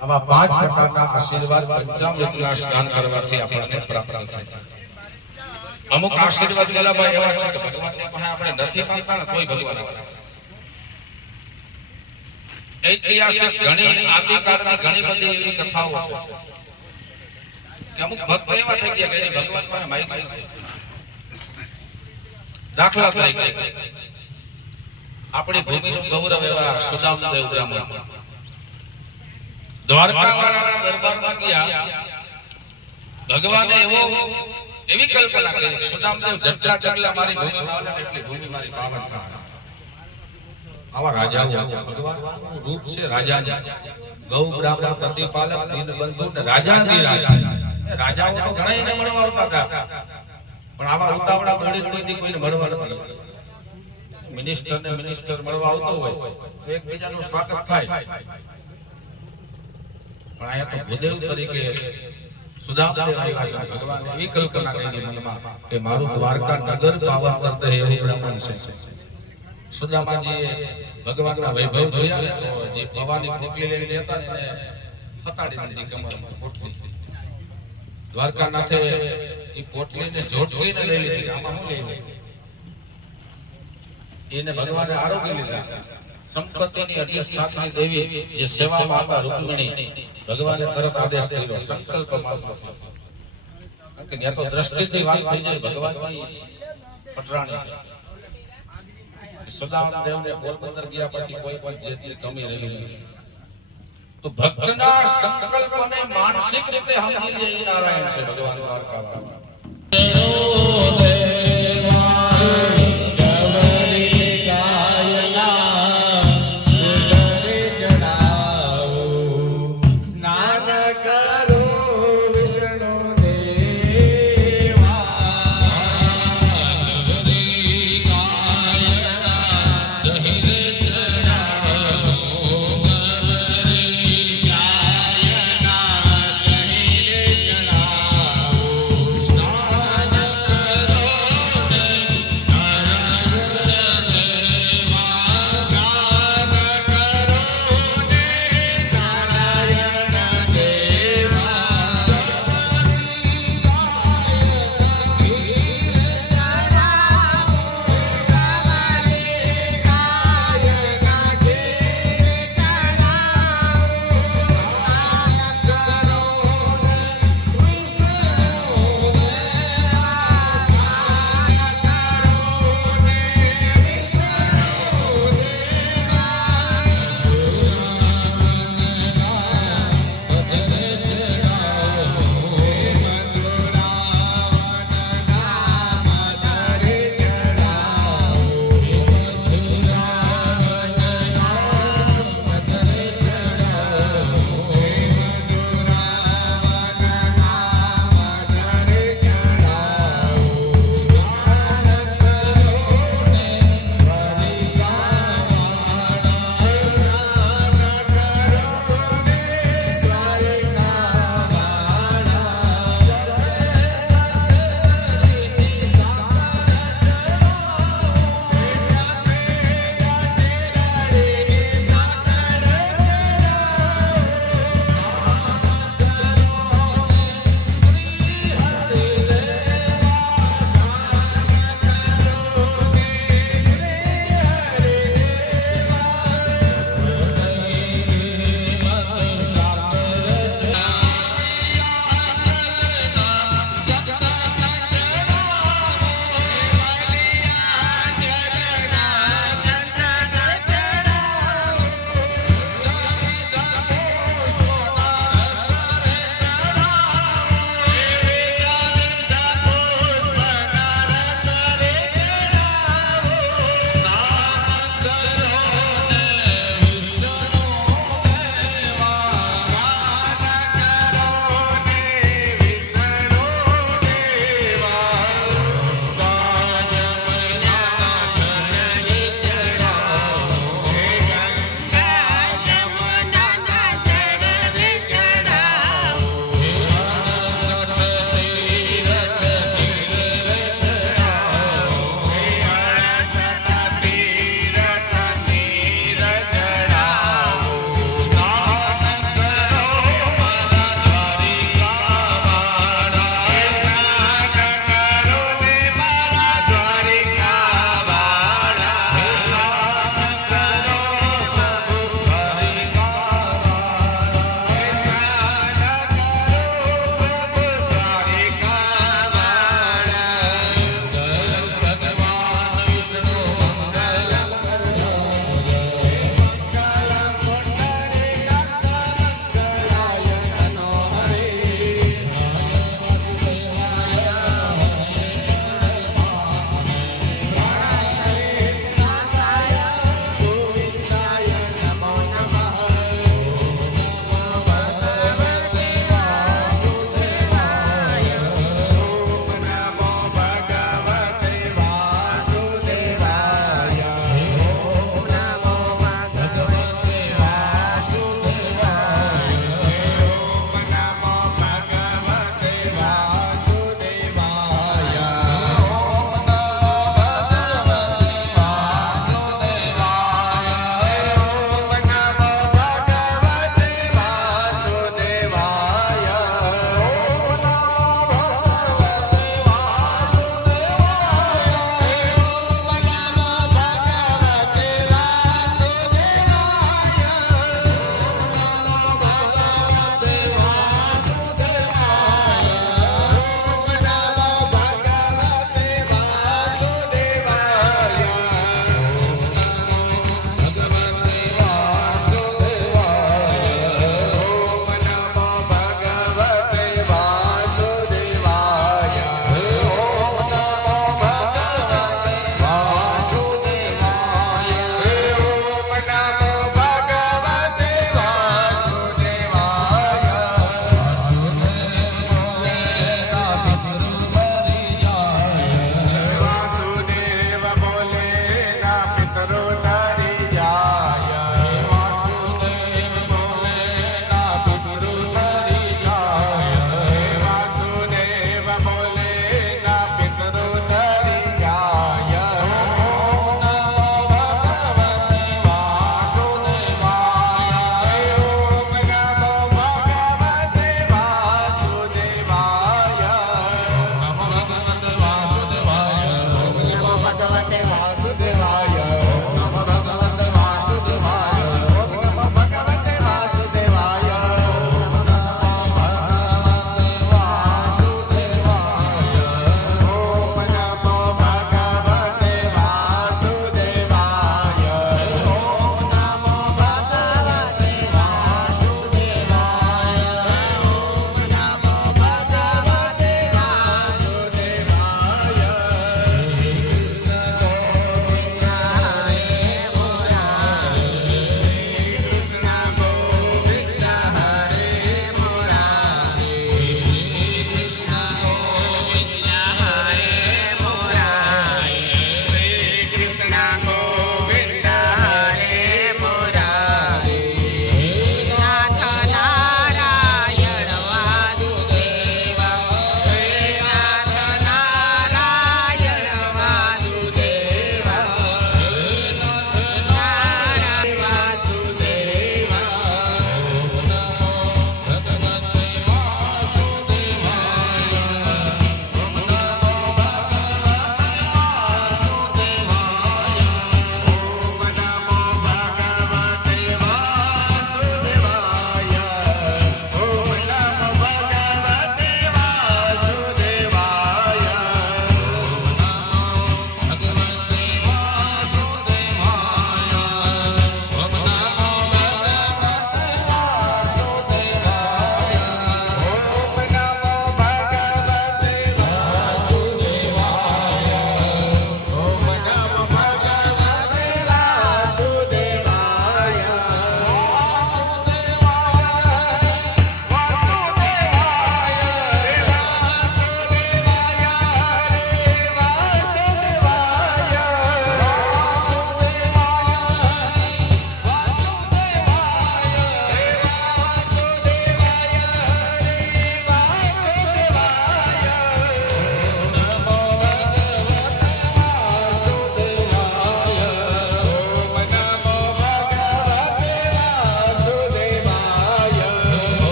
આવા 5 પ્રકારના આશીર્વાદ પંચામૃતના સ્નાન કરવાથી આપણને પ્રાપ્ત થાય. અમુક આશીર્વાદ ગલાભાઈ એવા છે કે ભગવાનની પાસે આપણે નથી માંગતા ને તોય ભગવાન આપે. ઐતિહાસિક ઘણી આદિકાળની ઘણી બધી એવી કથાઓ છે કે અમુક ભક્ત એવા થઈ ગયા કે ભગવાન પાસે માહિતી નથી. દાખલા તરીકે આપણી ભૂમિનું ગૌરવ એવા સુદામદેવ બ્રાહ્મણ દ્વારકાવાળાના દરબારમાં ગયા. ભગવાને એવી કલ્પના કરી સુદામદેવ જેટલા જેટલા મારી ભૂમિમાં આવે એટલી ભૂમિ મારી પાવન થાય. આવા રાજાઓ ભગવાનનું રૂપ છે રાજાની. ગૌ બ્રાહ્મણ પ્રતિપાલક દીનબંધુ ને રાજાની રાજાઓ તો ઘણાને મળવા આવતા હતા, પણ આવા ઉતાવળા ગોળી કોઈને મળવા નથી. મિનિસ્ટર મળવા આવતો હોય તો એકબીજાનું સ્વાગત થાય, પણ અહીંયા તો ભૂદેવ તરીકે સુદામદેવ આવ્યા છે. ભગવાને એવી કલ્પના કરી મનમાં કે મારું દ્વારકા નગર પાવન કરતે એવું બ્રાહ્મણ છે. સુદામાજીએ ભગવાનના વૈભવ જોયા તો જે પવાની પોટલી લઈને હતા ને એને ફતાડી દીધી કમરમાં પોટલી. દ્વારકાનાથે એ પોટલીને ઝોટકીને લઈ લીધી. આમાં શું લઈ એને ભગવાને આરોગ્ય લીધા. સંપત્તિની અધિષ્ઠાત્રી દેવી જે સેવામાં હતા રૂકમિણી, ભગવાને તરત આદેશ કર્યો સંકલ્પ માત્ર. કારણ કે ત્યાં તો દ્રષ્ટિથી વાત થઈ જાય ભગવાનની પટરાણી છે. સુદામદેવને પોરબંદર ગયા પછી કોઈ પણ જેટલી કમી રહી નથી. તો ભક્તના સંકલ્પને માનસિક રીતે સમજી લે એ નારાયણ છે ભગવાન દ્વારકાવાળા.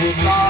ભૂતા